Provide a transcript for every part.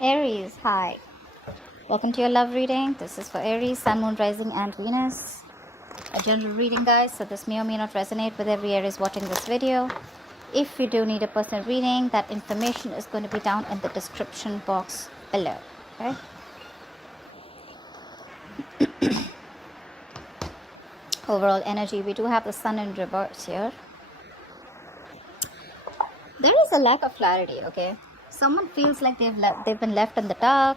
Aries, hi. Welcome to your love reading. This is for Aries, Sun, Moon, Rising, and Venus. A general reading, guys, so this may or may not resonate with every Aries watching this video. If you do need a personal reading, that information is going to be down in the description box below. Okay? Overall energy, we do have the Sun in reverse here. There is a lack of clarity, okay? Someone feels like they've been left in the dark.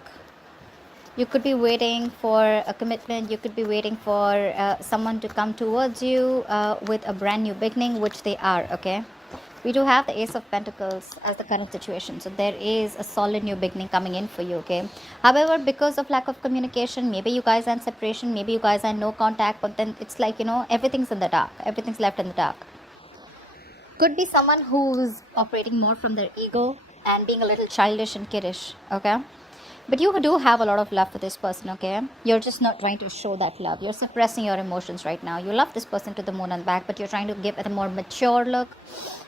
You could be waiting for a commitment. You could be waiting for someone to come towards you with a brand new beginning, which they are, okay? We do have the Ace of Pentacles as the current situation. So there is a solid new beginning coming in for you, okay? However, because of lack of communication, maybe you guys are in separation, maybe you guys are in no contact, but then it's like, everything's in the dark. Everything's left in the dark. Could be someone who's operating more from their ego and being a little childish and kiddish, okay? But you do have a lot of love for this person, okay? You're just not trying to show that love. You're suppressing your emotions right now. You love this person to the moon and back, but you're trying to give it a more mature look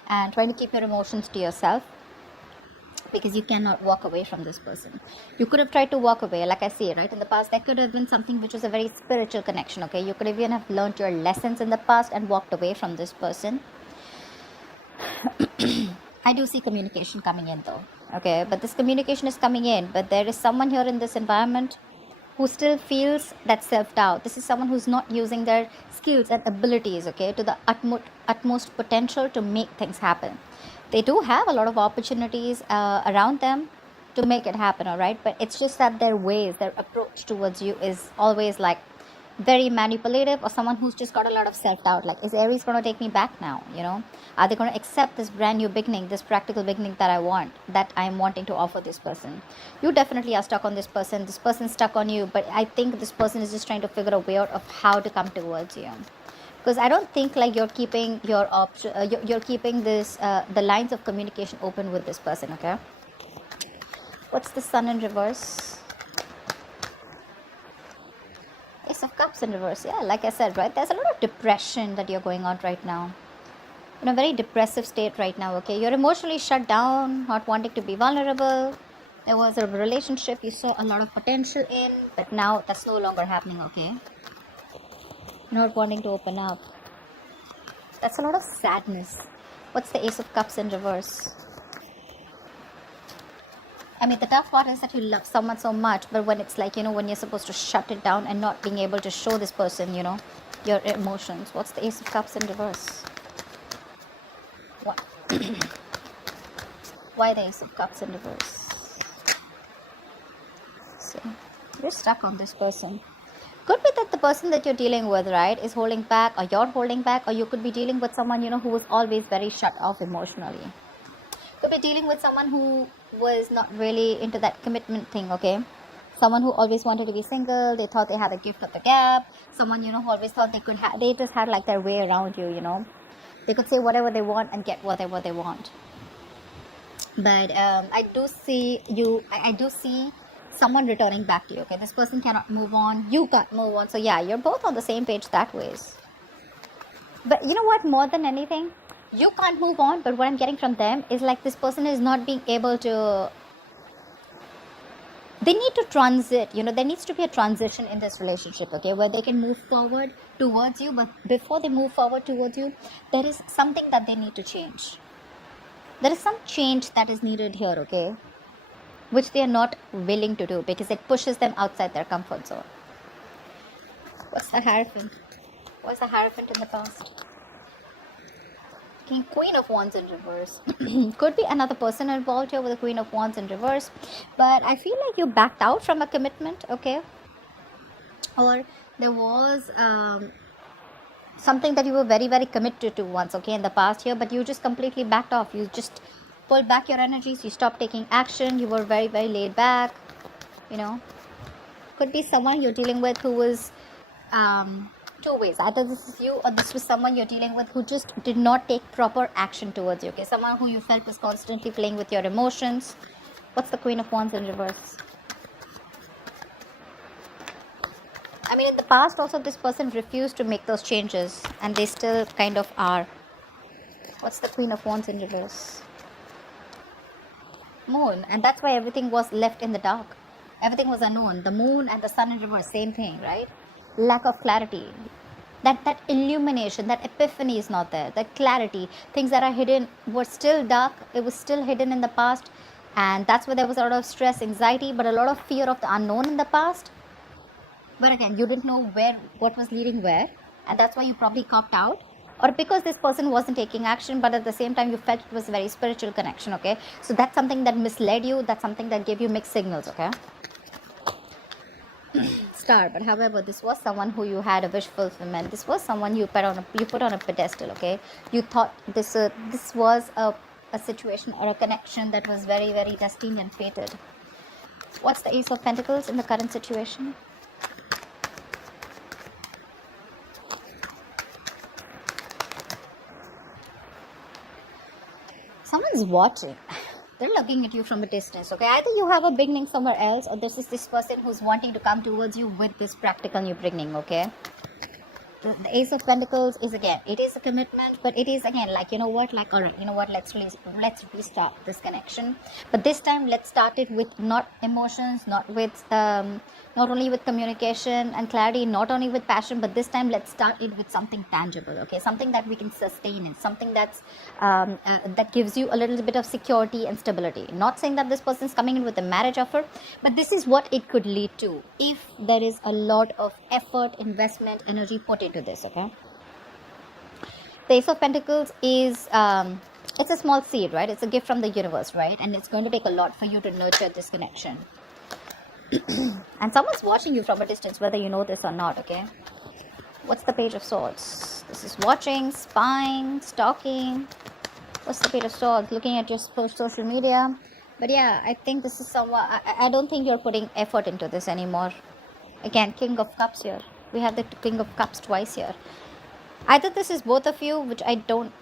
and trying to keep your emotions to yourself because you cannot walk away from this person. You could have tried to walk away, like I say, right? In the past, that could have been something which was a very spiritual connection, okay? You could even have learned your lessons in the past and walked away from this person. I do see communication coming in though, okay? But this communication is coming in, but there is someone here in this environment who still feels that self-doubt. This is someone who's not using their skills and abilities, okay, to the utmost potential to make things happen. They do have a lot of opportunities around them to make it happen, all right? But it's just that their ways, their approach towards you is always like very manipulative, or someone who's just got a lot of self-doubt, like, is Aries going to take me back now? Are they going to accept this brand new beginning, this practical beginning that I'm wanting to offer this person? You definitely are stuck on this person's stuck on you, but I think this person is just trying to figure a way out of how to come towards you, because I don't think like you're keeping your you're keeping this the lines of communication open with this person, okay? What's the Sun in reverse? Ace of Cups in reverse. Yeah, like I said, right? There's a lot of depression that you're going on right now. In a very depressive state right now, okay? You're emotionally shut down, not wanting to be vulnerable. There was a relationship you saw a lot of potential in, but now that's no longer happening, okay? Not wanting to open up. That's a lot of sadness. What's the Ace of Cups in reverse? I mean, the tough part is that you love someone so much, but when it's like, when you're supposed to shut it down and not being able to show this person, your emotions. What's the Ace of Cups in reverse? What? Why the Ace of Cups in reverse? So, you're stuck on this person. Could be that the person that you're dealing with, right, is holding back, or you're holding back, or you could be dealing with someone, who was always very shut off emotionally. Could be dealing with someone who was not really into that commitment thing, okay? Someone who always wanted to be single. They thought they had a gift of the gap. Someone, who always thought they just had like their way around you, They could say whatever they want and get whatever they want. But I do see someone returning back to you, okay? This person cannot move on. You can't move on. So yeah, you're both on the same page that ways. But you know what? More than anything, you can't move on, but what I'm getting from them is like this person is not being able to, they need to transit, there needs to be a transition in this relationship, okay, where they can move forward towards you, but before they move forward towards you, there is something that they need to change. There is some change that is needed here, okay, which they are not willing to do because it pushes them outside their comfort zone. What's the Hierophant? What's the Hierophant in the past? Queen of Wands in reverse. Could be another person involved here with the Queen of Wands in reverse, but I feel like you backed out from a commitment, okay? Or there was something that you were very, very committed to once, okay, in the past year, but you just completely backed off. You just pulled back your energies. You stopped taking action. You were very, very laid back, Could be someone you're dealing with who was two ways. Either this is you or this was someone you're dealing with who just did not take proper action towards you, okay? Someone who you felt was constantly playing with your emotions. What's the Queen of Wands in reverse? I mean, in the past also this person refused to make those changes and they still kind of are. What's the Queen of Wands in reverse? Moon. And that's why everything was left in the dark. Everything was unknown. The moon and the sun in reverse, same thing, right? Lack of clarity. That illumination, that epiphany is not there. That clarity, things that are hidden were still dark. It was still hidden in the past. And that's why there was a lot of stress, anxiety, but a lot of fear of the unknown in the past. But again, you didn't know what was leading where. And that's why you probably copped out. Or because this person wasn't taking action, but at the same time you felt it was a very spiritual connection, okay? So that's something that misled you. That's something that gave you mixed signals, okay? Star. But however, this was someone who you had a wish fulfillment. This was someone you put on a pedestal, okay? You thought this was a situation or a connection that was very, very destined and fated. What's the Ace of Pentacles in the current situation? Someone's watching. They're looking at you from a distance, okay? Either you have a beginning somewhere else, or this is this person who's wanting to come towards you with this practical new beginning, okay? The Ace of Pentacles is, again, it is a commitment, but it is, again, like, you know what, like, all right, you know what, let's restart this connection. But this time, let's start it with not emotions, not only with communication and clarity, not only with passion, but this time let's start it with something tangible, okay? Something that we can sustain in, something that's that gives you a little bit of security and stability. Not saying that this person's coming in with a marriage offer, but this is what it could lead to if there is a lot of effort, investment, energy put into this, okay? The Ace of Pentacles is it's a small seed, right? It's a gift from the universe, right? And it's going to take a lot for you to nurture this connection. And someone's watching you from a distance, whether you know this or not, okay? What's the Page of Swords? This is watching, spying, stalking. What's the Page of Swords? Looking at your social media. But yeah, I think this is someone, I don't think you're putting effort into this anymore. Again, King of Cups here. We have the King of Cups twice here. Either this is both of you, which I don't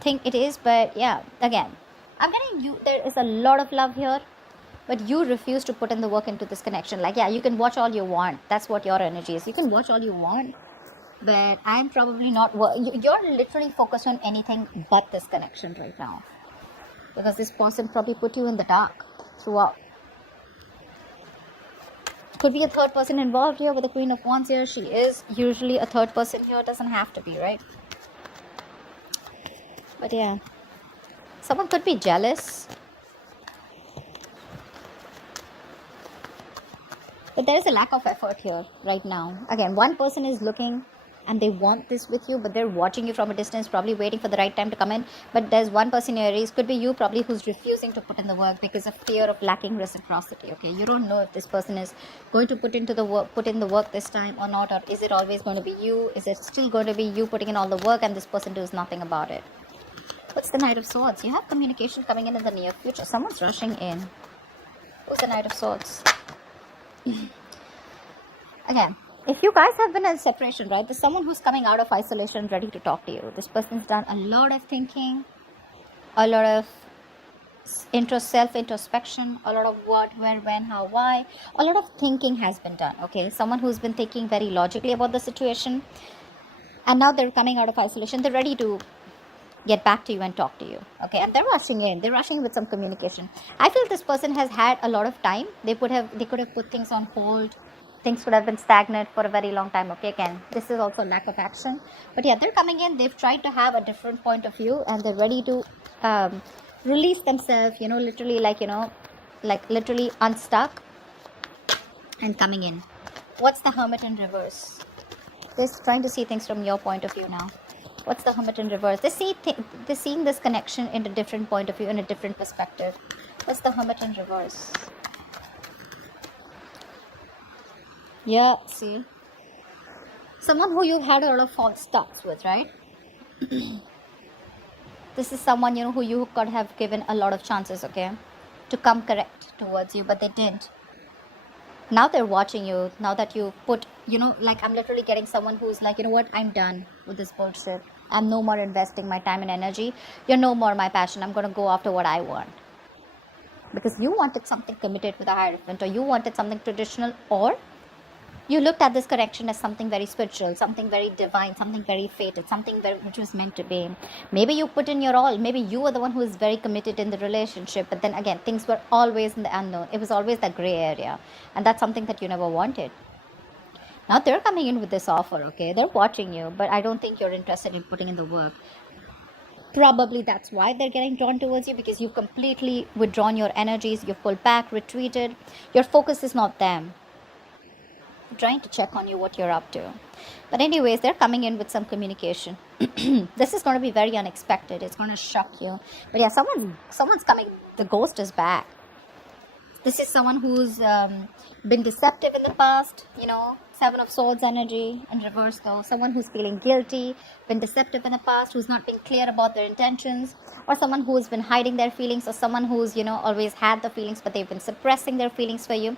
think it is, but yeah, again, I'm getting you, there is a lot of love here, but you refuse to put in the work into this connection. Like, yeah, you can watch all you want. That's what your energy is. You can watch all you want, but I'm probably not, you're literally focused on anything but this connection right now. Because this person probably put you in the dark throughout. Could be a third person involved here with the Queen of Wands here. She is usually a third person here. Doesn't have to be, right? But yeah. Someone could be jealous. But there is a lack of effort here right now. Again, one person is looking and they want this with you, but they're watching you from a distance, probably waiting for the right time to come in. But there's one person in Aries, could be you probably, who's refusing to put in the work because of fear of lacking reciprocity, okay? You don't know if this person is going to put in the work this time or not, or is it always going to be you? Is it still going to be you putting in all the work and this person does nothing about it? What's the Knight of Swords? You have communication coming in the near future. Someone's rushing in. Who's the Knight of Swords? Again, if you guys have been in separation, right, there's someone who's coming out of isolation ready to talk to you. This person's done a lot of thinking, a lot of self-introspection, a lot of what, where, when, how, why. A lot of thinking has been done, okay? Someone who's been thinking very logically about the situation, and now they're coming out of isolation. They're ready to get back to you and talk to you, okay? And they're rushing in. They're rushing with some communication. I feel this person has had a lot of time. They could have put things on hold. Things could have been stagnant for a very long time, okay? Again, this is also lack of action. But yeah, they're coming in. They've tried to have a different point of view, and they're ready to release themselves, you know, literally, like, you know, like literally unstuck and coming in. What's the Hermit in reverse? They're trying to see things from your point of view now. What's the Hermit in reverse? They're seeing this connection in a different point of view, in a different perspective. What's the Hermit in reverse? Yeah, see, someone who you've had a lot of false starts with, right? This is someone, you know, who you could have given a lot of chances, okay, to come correct towards you, but they didn't. Now they're watching you. Now that you put, you know, like, I'm literally getting someone who's like, you know what, I'm done with this bullshit. I'm no more investing my time and energy. You're no more my passion. I'm going to go after what I want. Because you wanted something committed with a hierophant, or you wanted something traditional, or You looked at this connection as something very spiritual, something very divine, something very fated, something very, which was meant to be. Maybe you put in your all. Maybe you were the one who is very committed in the relationship. But then again, things were always in the unknown. It was always that gray area. And that's something that you never wanted. Now they're coming in with this offer, okay? They're watching you, but I don't think you're interested in putting in the work. Probably that's why they're getting drawn towards you, because you've completely withdrawn your energies, you've pulled back, retreated. Your focus is not them. They're trying to check on you, what you're up to. But anyways, they're coming in with some communication. This is going to be very unexpected. It's going to shock you. But yeah, someone's coming. The ghost is back. This is someone who's been deceptive in the past, you know, Seven of Swords energy in reverse though. Someone who's feeling guilty, been deceptive in the past, who's not been clear about their intentions, or someone who's been hiding their feelings, or someone who's, you know, always had the feelings, but they've been suppressing their feelings for you.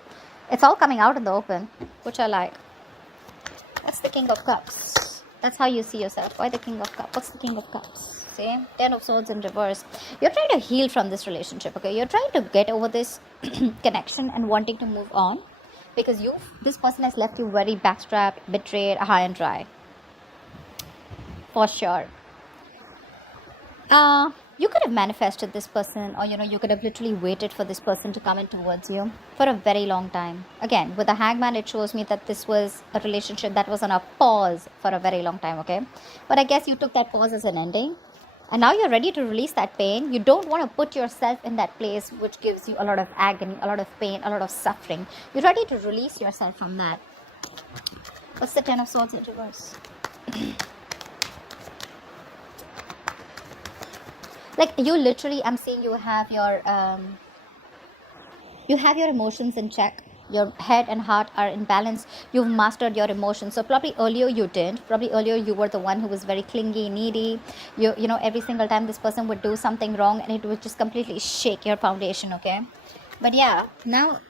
It's all coming out in the open, which I like. That's the King of Cups. That's how you see yourself. Why the King of Cups? What's the King of Cups? See? Ten of Swords in reverse. You're trying to heal from this relationship, okay? You're trying to get over this connection and wanting to move on, because this person has left you very backstrapped, betrayed, high and dry. For sure. You could have manifested this person, or, you know, you could have literally waited for this person to come in towards you for a very long time. Again, with the Hangman, it shows me that this was a relationship that was on a pause for a very long time, okay? But I guess you took that pause as an ending. And now you're ready to release that pain. You don't want to put yourself in that place which gives you a lot of agony, a lot of pain, a lot of suffering. You're ready to release yourself from that. What's the Ten of Swords in reverse? Like, you literally, I'm seeing you have your emotions in check. Your head and heart are in balance. You've mastered your emotions. So probably earlier you didn't. Probably earlier you were the one who was very clingy, needy. You know, every single time this person would do something wrong, and it would just completely shake your foundation, okay? But yeah, now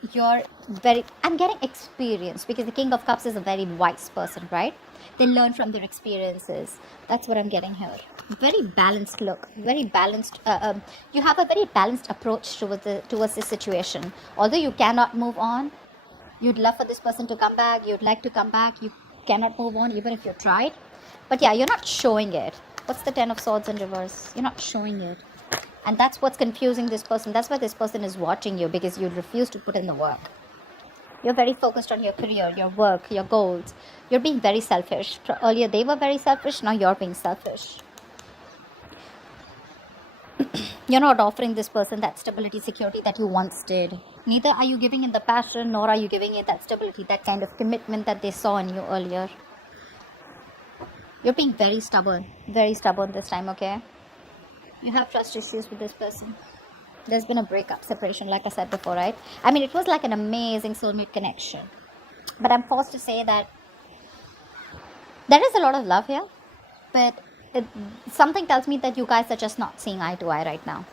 I'm getting experience, because the King of Cups is a very wise person, right? They learn from their experiences. That's what I'm getting here. Very balanced look, very balanced. You have a very balanced approach towards this situation. Although you cannot move on, you'd love for this person to come back. You'd like to come back. You cannot move on even if you tried. But yeah, you're not showing it. What's the Ten of Swords in reverse? You're not showing it. And that's what's confusing this person. That's why this person is watching you, because you refuse to put in the work. You're very focused on your career, your work, your goals. You're being very selfish. Earlier they were very selfish. Now you're being selfish. You're not offering this person that stability, security that you once did. Neither are you giving it the passion, nor are you giving it that stability, that kind of commitment that they saw in you earlier. You're being very stubborn this time, okay? You have trust issues with this person. There's been a breakup, separation, like I said before, right? I mean, it was like an amazing soulmate connection. But I'm forced to say that there is a lot of love here, but something tells me that you guys are just not seeing eye to eye right now,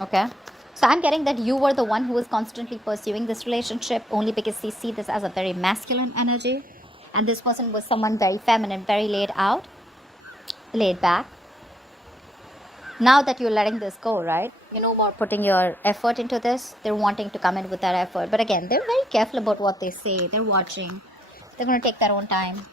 okay? So I'm getting that you were the one who was constantly pursuing this relationship only because they see this as a very masculine energy, and this person was someone very feminine, very laid back. Now that you're letting this go, right? You're no more putting your effort into this. They're wanting to come in with that effort. But again, they're very careful about what they say. They're watching. They're going to take their own time.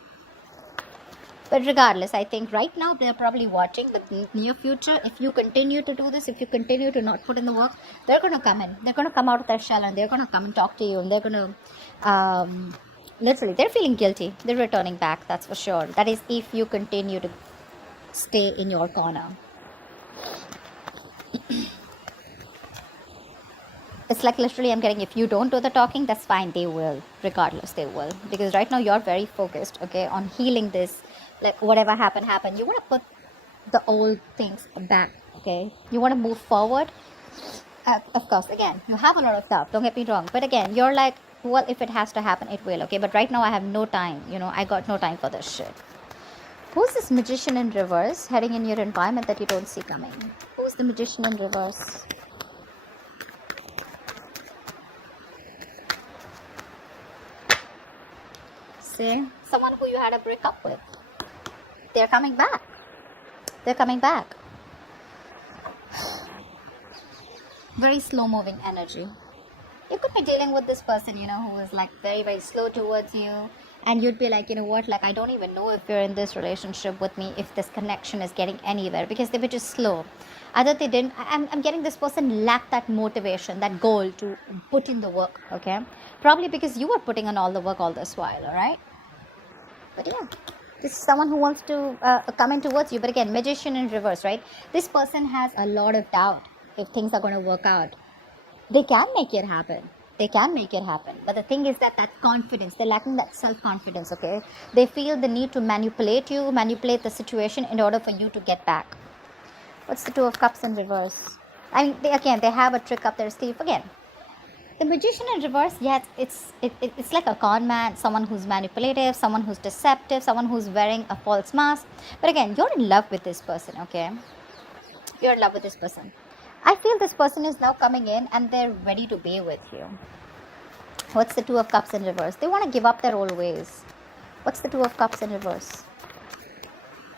But regardless, I think right now they're probably watching. But in the near future, if you continue to do this, if you continue to not put in the work, they're going to come in. They're going to come out of their shell, and they're going to come and talk to you. And they're going to, literally, they're feeling guilty. They're returning back, that's for sure. That is if you continue to stay in your corner. It's like literally I'm getting, if you don't do the talking, that's fine, they will. Regardless, they will. Because right now you're very focused, okay, on healing this. Like, whatever happened. You want to put the old things back, okay? You want to move forward. Of course, again, you have a lot of love, don't get me wrong. But again, you're like, well, if it has to happen, it will, okay? But right now I have no time, I got no time for this shit. Who's this Magician in reverse heading in your environment that you don't see coming? Who's the Magician in reverse? See? Someone who you had a breakup with. They're coming back. They're coming back. Very slow moving energy. You could be dealing with this person, who is like very, very slow towards you. And you'd be like, you know what, like, I don't even know if you're in this relationship with me, if this connection is getting anywhere, because they were just slow. Either they didn't, I'm getting this person lacked that motivation, that goal to put in the work, okay? Probably because you were putting in all the work all this while, all right? But yeah, this is someone who wants to come in towards you. But again, magician in reverse, right? This person has a lot of doubt if things are going to work out. They can make it happen. They can make it happen. But the thing is that confidence, they're lacking that self-confidence, okay? They feel the need to manipulate you, manipulate the situation in order for you to get back. What's the Two of Cups in reverse? I mean, they have a trick up their sleeve. Again, the magician in reverse, yes, it's like a con man, someone who's manipulative, someone who's deceptive, someone who's wearing a false mask. But again, you're in love with this person, okay? You're in love with this person. I feel this person is now coming in and they're ready to be with you. What's the Two of Cups in reverse? They want to give up their old ways. What's the Two of Cups in reverse?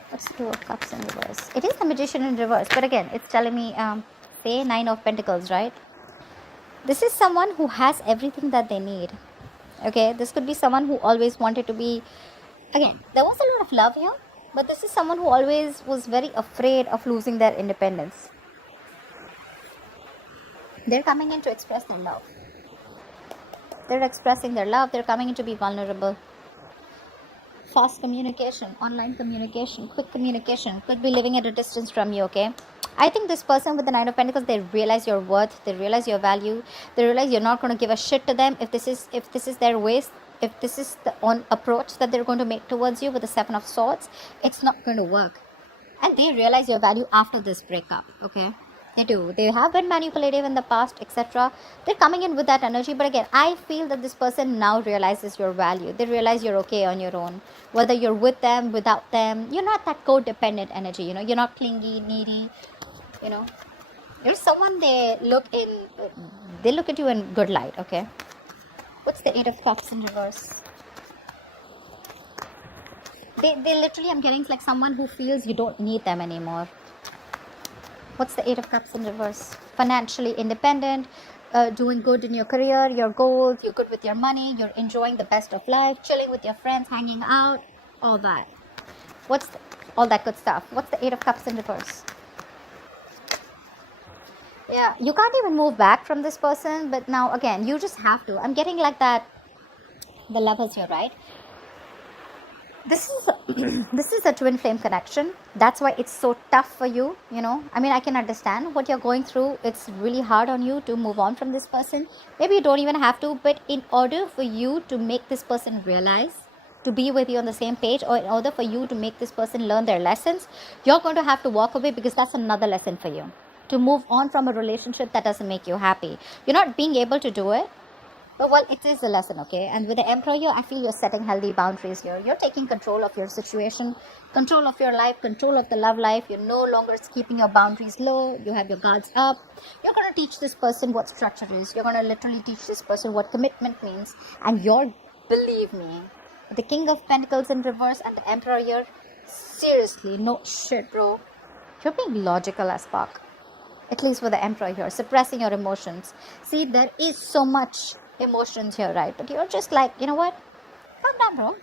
What's the Two of Cups in reverse? It is the magician in reverse. But again, it's telling me, say, Nine of Pentacles, right? This is someone who has everything that they need. Okay, this could be someone who always wanted to be... Again, there was a lot of love here. But this is someone who always was very afraid of losing their independence. They're coming in to express their love. They're expressing their love. They're coming in to be vulnerable. Fast communication, online communication, quick communication. Could be living at a distance from you, okay? I think this person with the Nine of Pentacles, they realize your worth. They realize your value. They realize you're not going to give a shit to them if this is their ways. If this is the approach that they're going to make towards you with the Seven of Swords, it's not going to work. And they realize your value after this breakup, okay? They do. They have been manipulative in the past, etc. They're coming in with that energy. But again, I feel that this person now realizes your value. They realize you're okay on your own. Whether you're with them, without them, you're not that codependent energy, you know. You're not clingy, needy, you know. You're someone they look at you in good light, okay? What's the Eight of Cups in reverse? They literally, I'm getting like someone who feels you don't need them anymore. What's the Eight of Cups in reverse? Financially independent, doing good in your career, your goals, you're good with your money, you're enjoying the best of life, chilling with your friends, hanging out, all that. All that good stuff. What's the Eight of Cups in reverse? Yeah, you can't even move back from this person, but now again, you just have to. I'm getting like that, the Lovers here, right? This is a twin flame connection. That's why it's so tough for you, you know. I mean, I can understand what you're going through. It's really hard on you to move on from this person. Maybe you don't even have to, but in order for you to make this person realize, to be with you on the same page, or in order for you to make this person learn their lessons, you're going to have to walk away, because that's another lesson for you. To move on from a relationship that doesn't make you happy. You're not being able to do it. But well, it is a lesson, okay? And with the Emperor here, I feel you're setting healthy boundaries here. You're taking control of your situation, control of your life, control of the love life. You're no longer keeping your boundaries low. You have your guards up. You're going to teach this person what structure is. You're going to literally teach this person what commitment means. And believe me, the King of Pentacles in reverse and the Emperor here, seriously, no shit, bro. You're being logical as fuck. At least with the Emperor here, suppressing your emotions. See, there is so much emotions here, right? But you're just like, you know what? Calm down, bro.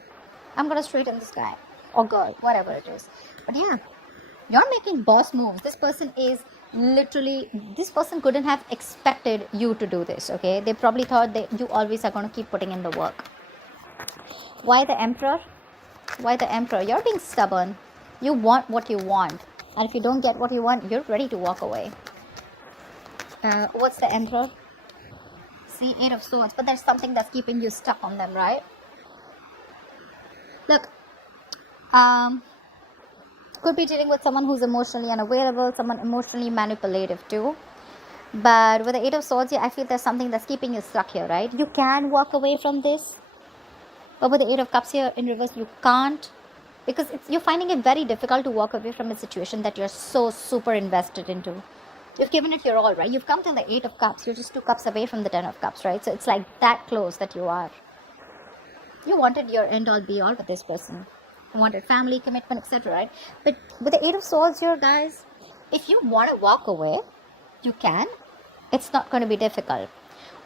I'm gonna straighten this guy. Or girl, whatever it is. But yeah, you're making boss moves. This person couldn't have expected you to do this, okay? They probably thought that you always are gonna keep putting in the work. Why the Emperor? Why the Emperor? You're being stubborn. You want what you want. And if you don't get what you want, you're ready to walk away. What's the Emperor? See, Eight of Swords, but there's something that's keeping you stuck on them, right? Look, could be dealing with someone who's emotionally unavailable, someone emotionally manipulative too. But with the Eight of Swords here, I feel there's something that's keeping you stuck here, right? You can walk away from this, but with the Eight of Cups here in reverse, you can't, because you're finding it very difficult to walk away from a situation that you're so super invested into. You've given it your all, right? You've come to the Eight of Cups. You're just 2 cups away from the 10 of Cups, right? So it's like that close that you are. You wanted your end all be all with this person. You wanted family, commitment, etc., right? But with the Eight of Swords here, guys, if you want to walk away, you can. It's not going to be difficult.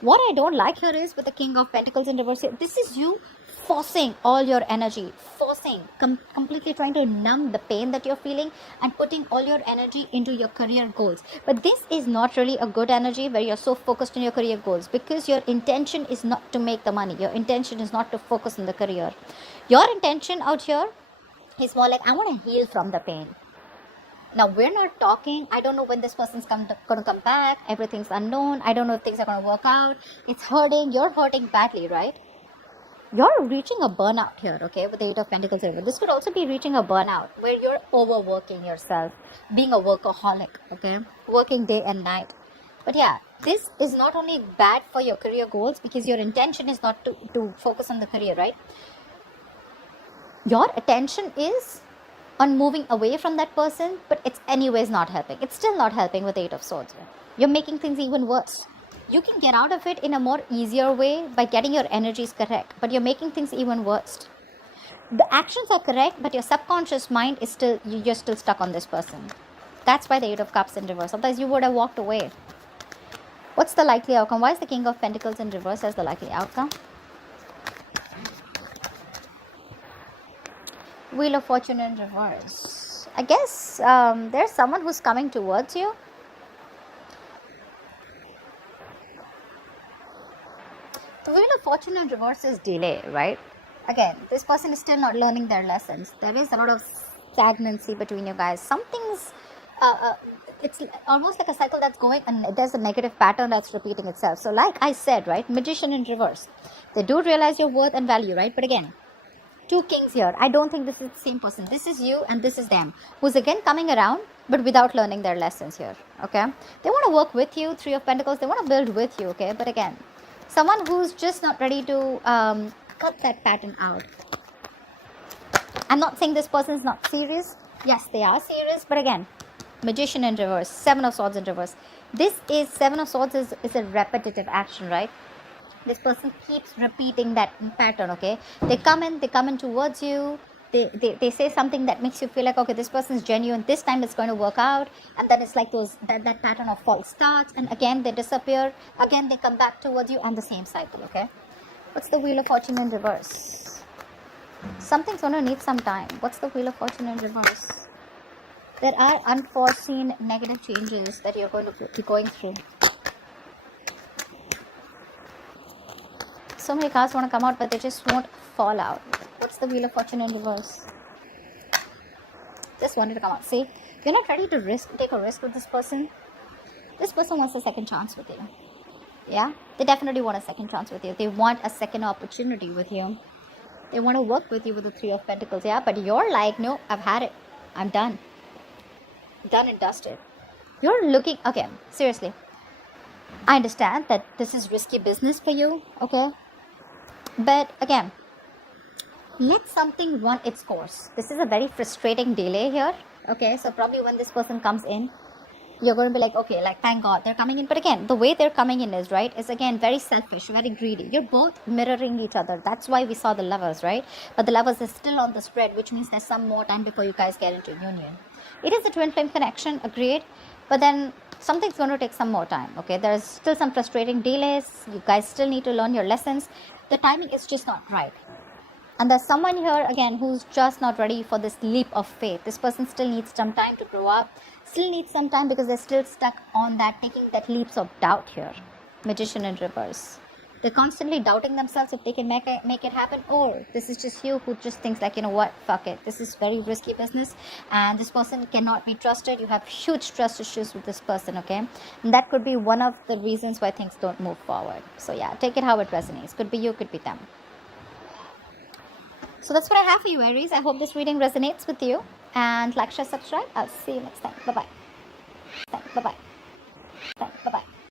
What I don't like here is with the King of Pentacles in reverse, this is you forcing all your energy, completely trying to numb the pain that you're feeling and putting all your energy into your career goals. But this is not really a good energy where you're so focused on your career goals, because your intention is not to make the money. Your intention is not to focus on the career. Your intention out here is more like, I want to heal from the pain. Now, we're not talking, I don't know when this person's going to come back. Everything's unknown. I don't know if things are going to work out. It's hurting. You're hurting badly, right? You're reaching a burnout here, okay, with the Eight of Pentacles. This could also be reaching a burnout where you're overworking yourself, being a workaholic, okay, working day and night. But yeah, this is not only bad for your career goals, because your intention is not to focus on the career, right? Your attention is on moving away from that person, but it's anyways not helping. It's still not helping with the Eight of Swords. You're making things even worse. You can get out of it in a more easier way by getting your energies correct, but you're making things even worse. The actions are correct, but your subconscious mind is still, you're still stuck on this person. That's why the Eight of Cups in reverse. Otherwise you would have walked away. What's the likely outcome? Why is the King of Pentacles in reverse as the likely outcome? Wheel of Fortune in reverse. I guess there's someone who's coming towards you. The Wheel of Fortune in reverse is delay, right? Again, this person is still not learning their lessons. There is a lot of stagnancy between you guys. Something's, it's almost like a cycle that's going, and there's a negative pattern that's repeating itself. So like I said, right, Magician in reverse. They do realize your worth and value, right? But again, two kings here. I don't think this is the same person. This is you and this is them, who's again coming around, but without learning their lessons here, okay? They want to work with you, Three of Pentacles. They want to build with you, okay? But again, someone who's just not ready to cut that pattern out. I'm not saying this person is not serious. Yes, they are serious, but again, Magician in reverse, Seven of Swords in reverse. This is, Seven of Swords is a repetitive action, right? This person keeps repeating that pattern, okay? They come in towards you. They say something that makes you feel like, okay, this person is genuine. This time it's going to work out. And then it's like that pattern of false starts. And again, they disappear. Again, they come back towards you, and the same cycle, okay? What's the Wheel of Fortune in reverse? Something's going to need some time. What's the Wheel of Fortune in reverse? There are unforeseen negative changes that you're going to be going through. So many cards want to come out, but they just won't fall out. What's the Wheel of Fortune in reverse? Just wanted to come out. See, you're not ready to take a risk with this person. This person wants a second chance with you. Yeah, they definitely want a second chance with you. They want a second opportunity with you. They want to work with you with the Three of Pentacles. Yeah, but you're like, no, I've had it. I'm done. Done and dusted. You're looking, okay, seriously. I understand that this is risky business for you, okay? But again, let something run its course. This is a very frustrating delay here, okay? So probably when this person comes in, you're going to be like, okay, like, thank God they're coming in. But again, the way they're coming in is, right, is again very selfish, very greedy. You're both mirroring each other. That's why we saw the Lovers, right? But the Lovers is still on the spread, which means there's some more time before you guys get into union. It is a twin flame connection, agreed. But then something's going to take some more time, okay? There's still some frustrating delays. You guys still need to learn your lessons. The timing is just not right. And there's someone here, again, who's just not ready for this leap of faith. This person still needs some time to grow up. Still needs some time because they're still stuck on that, taking that leaps of doubt here. Magician in reverse. They're constantly doubting themselves if they can make it happen. Or this is just you who just thinks like, you know what, fuck it. This is very risky business. And this person cannot be trusted. You have huge trust issues with this person, okay? And that could be one of the reasons why things don't move forward. So yeah, take it how it resonates. Could be you, could be them. So that's what I have for you, Aries. I hope this reading resonates with you. And like, share, subscribe. I'll see you next time. Bye-bye.